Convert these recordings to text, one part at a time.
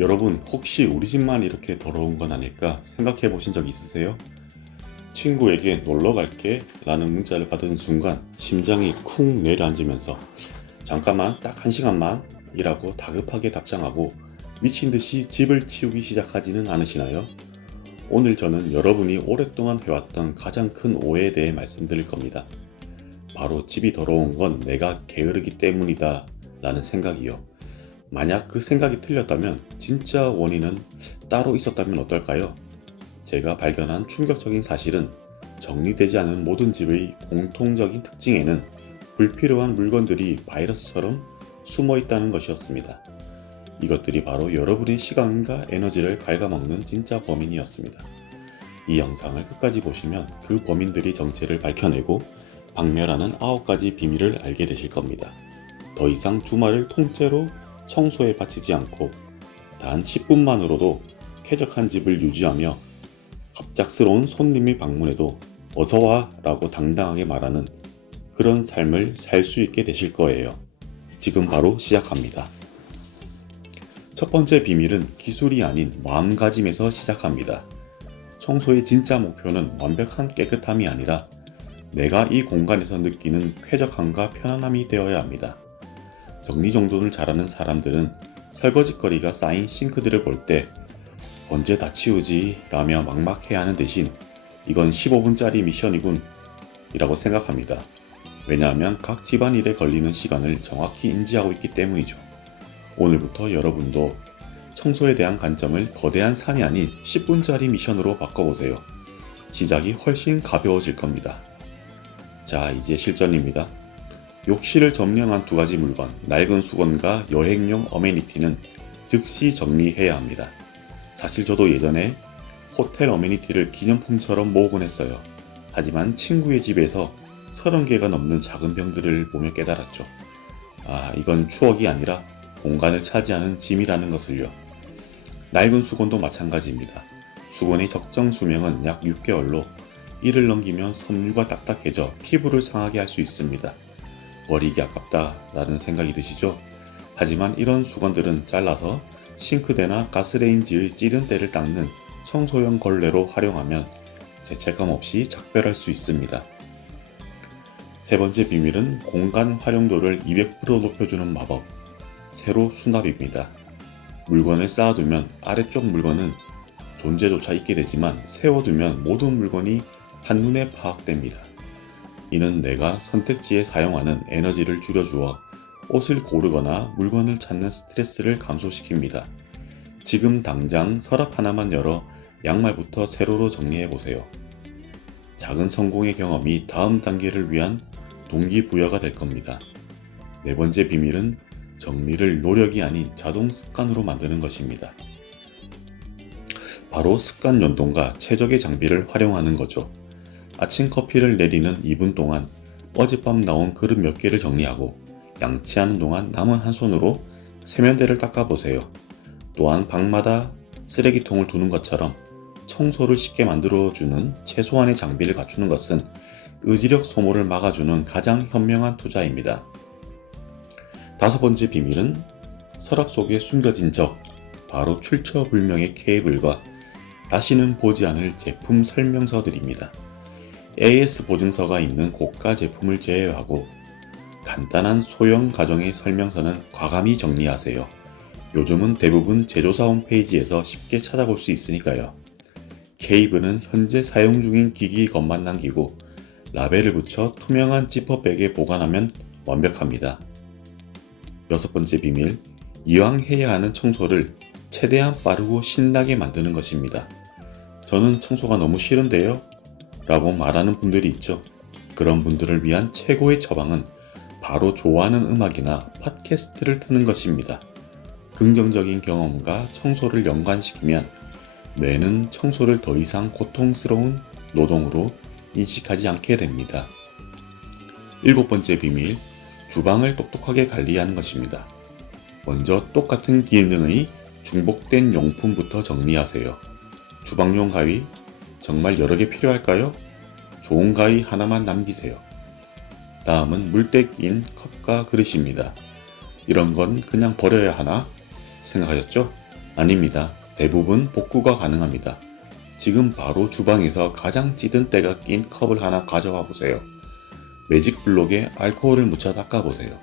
여러분, 혹시 우리 집만 이렇게 더러운 건 아닐까 생각해 보신 적 있으세요? 친구에게 놀러 갈게 라는 문자를 받은 순간 심장이 쿵 내려앉으면서 잠깐만 딱 1시간만 이라고 다급하게 답장하고 미친 듯이 집을 치우기 시작하지는 않으시나요? 오늘 저는 여러분이 오랫동안 해왔던 가장 큰 오해에 대해 말씀드릴 겁니다. 바로 집이 더러운 건 내가 게으르기 때문이다 라는 생각이요. 만약 그 생각이 틀렸다면 진짜 원인은 따로 있었다면 어떨까요? 제가 발견한 충격적인 사실은 정리되지 않은 모든 집의 공통적인 특징에는 불필요한 물건들이 바이러스처럼 숨어 있다는 것이었습니다. 이것들이 바로 여러분의 시간과 에너지를 갉아먹는 진짜 범인이었습니다. 이 영상을 끝까지 보시면 그 범인들이 정체를 밝혀내고 박멸하는 9가지 비밀을 알게 되실 겁니다. 더 이상 주말을 통째로 청소에 바치지 않고 단 10분만으로도 쾌적한 집을 유지하며 갑작스러운 손님이 방문해도 어서와 라고 당당하게 말하는 그런 삶을 살 수 있게 되실 거예요. 지금 바로 시작합니다. 첫 번째 비밀은 기술이 아닌 마음가짐에서 시작합니다. 청소의 진짜 목표는 완벽한 깨끗함이 아니라 내가 이 공간에서 느끼는 쾌적함과 편안함이 되어야 합니다. 정리정돈을 잘하는 사람들은 설거지거리가 쌓인 싱크대를 볼 때 언제 다 치우지 라며 막막해하는 대신 이건 15분짜리 미션이군 이라고 생각합니다. 왜냐하면 각 집안일에 걸리는 시간을 정확히 인지하고 있기 때문이죠. 오늘부터 여러분도 청소에 대한 관점을 거대한 산이 아닌 10분짜리 미션으로 바꿔보세요. 시작이 훨씬 가벼워질 겁니다. 자, 이제 실전입니다. 욕실을 점령한 2가지 물건, 낡은 수건과 여행용 어메니티는 즉시 정리해야 합니다. 사실 저도 예전에 호텔 어메니티를 기념품처럼 모으곤 했어요. 하지만 친구의 집에서 30개가 넘는 작은 병들을 보며 깨달았죠. 이건 추억이 아니라 공간을 차지하는 짐이라는 것을요. 낡은 수건도 마찬가지입니다. 수건의 적정 수명은 약 6개월로 이를 넘기면 섬유가 딱딱해져 피부를 상하게 할 수 있습니다. 버리기 아깝다 라는 생각이 드시죠? 하지만 이런 수건들은 잘라서 싱크대나 가스레인지의 찌든 때를 닦는 청소용 걸레로 활용하면 죄책감 없이 작별할 수 있습니다. 세 번째 비밀은 공간 활용도를 200% 높여주는 마법, 세로 수납입니다. 물건을 쌓아두면 아래쪽 물건은 존재조차 잊게 되지만 세워두면 모든 물건이 한눈에 파악됩니다. 이는 내가 선택지에 사용하는 에너지를 줄여주어 옷을 고르거나 물건을 찾는 스트레스를 감소시킵니다. 지금 당장 서랍 하나만 열어 양말부터 세로로 정리해보세요. 작은 성공의 경험이 다음 단계를 위한 동기부여가 될 겁니다. 네 번째 비밀은 정리를 노력이 아닌 자동 습관으로 만드는 것입니다. 바로 습관 연동과 최적의 장비를 활용하는 거죠. 아침 커피를 내리는 2분 동안 어젯밤 나온 그릇 몇 개를 정리하고 양치하는 동안 남은 한 손으로 세면대를 닦아보세요. 또한 방마다 쓰레기통을 두는 것처럼 청소를 쉽게 만들어주는 최소한의 장비를 갖추는 것은 의지력 소모를 막아주는 가장 현명한 투자입니다. 다섯 번째 비밀은 서랍 속에 숨겨진 적, 바로 출처불명의 케이블과 다시는 보지 않을 제품 설명서들입니다. AS 보증서가 있는 고가 제품을 제외하고 간단한 소형 가정의 설명서는 과감히 정리하세요. 요즘은 대부분 제조사 홈페이지에서 쉽게 찾아볼 수 있으니까요. 케이블은 현재 사용 중인 기기 것만 남기고 라벨을 붙여 투명한 지퍼백에 보관하면 완벽합니다. 여섯 번째 비밀, 이왕 해야 하는 청소를 최대한 빠르고 신나게 만드는 것입니다. 저는 청소가 너무 싫은데요? 라고 말하는 분들이 있죠. 그런 분들을 위한 최고의 처방은 바로 좋아하는 음악이나 팟캐스트를 트는 것입니다. 긍정적인 경험과 청소를 연관시키면 뇌는 청소를 더 이상 고통스러운 노동으로 인식하지 않게 됩니다. 일곱 번째 비밀, 주방을 똑똑하게 관리하는 것입니다. 먼저 똑같은 기능의 중복된 용품부터 정리하세요. 주방용 가위, 정말 여러 개 필요할까요? 좋은 가위 하나만 남기세요. 다음은 물때 낀 컵과 그릇입니다. 이런 건 그냥 버려야 하나 생각하셨죠? 아닙니다. 대부분 복구가 가능합니다. 지금 바로 주방에서 가장 찌든 때가 낀 컵을 하나 가져와 보세요. 매직 블록에 알코올을 묻혀 닦아보세요.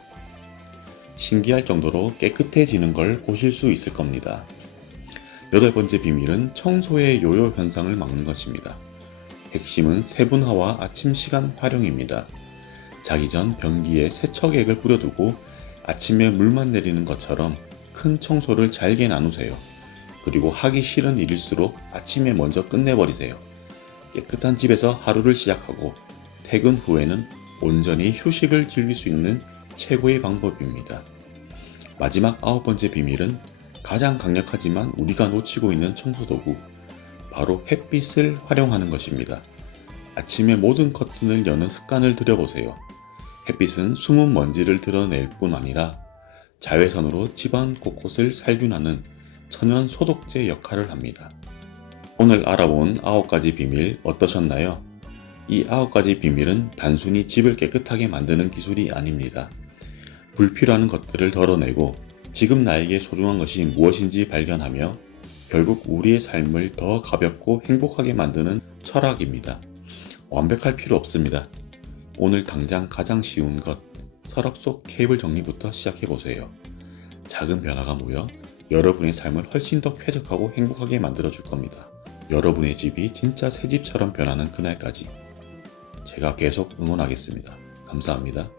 신기할 정도로 깨끗해지는 걸 보실 수 있을 겁니다. 8번째 비밀은 청소의 요요 현상을 막는 것입니다. 핵심은 세분화와 아침 시간 활용입니다. 자기 전 변기에 세척액을 뿌려두고 아침에 물만 내리는 것처럼 큰 청소를 잘게 나누세요. 그리고 하기 싫은 일일수록 아침에 먼저 끝내버리세요. 깨끗한 집에서 하루를 시작하고 퇴근 후에는 온전히 휴식을 즐길 수 있는 최고의 방법입니다. 마지막 9번째 비밀은 가장 강력하지만 우리가 놓치고 있는 청소도구, 바로 햇빛을 활용하는 것입니다. 아침에 모든 커튼을 여는 습관을 들여보세요. 햇빛은 숨은 먼지를 드러낼 뿐 아니라 자외선으로 집안 곳곳을 살균하는 천연 소독제 역할을 합니다. 오늘 알아본 9가지 비밀 어떠셨나요? 이 9가지 비밀은 단순히 집을 깨끗하게 만드는 기술이 아닙니다. 불필요한 것들을 덜어내고 지금 나에게 소중한 것이 무엇인지 발견하며 결국 우리의 삶을 더 가볍고 행복하게 만드는 철학입니다. 완벽할 필요 없습니다. 오늘 당장 가장 쉬운 것, 서랍 속 케이블 정리부터 시작해보세요. 작은 변화가 모여 여러분의 삶을 훨씬 더 쾌적하고 행복하게 만들어줄 겁니다. 여러분의 집이 진짜 새 집처럼 변하는 그날까지 제가 계속 응원하겠습니다. 감사합니다.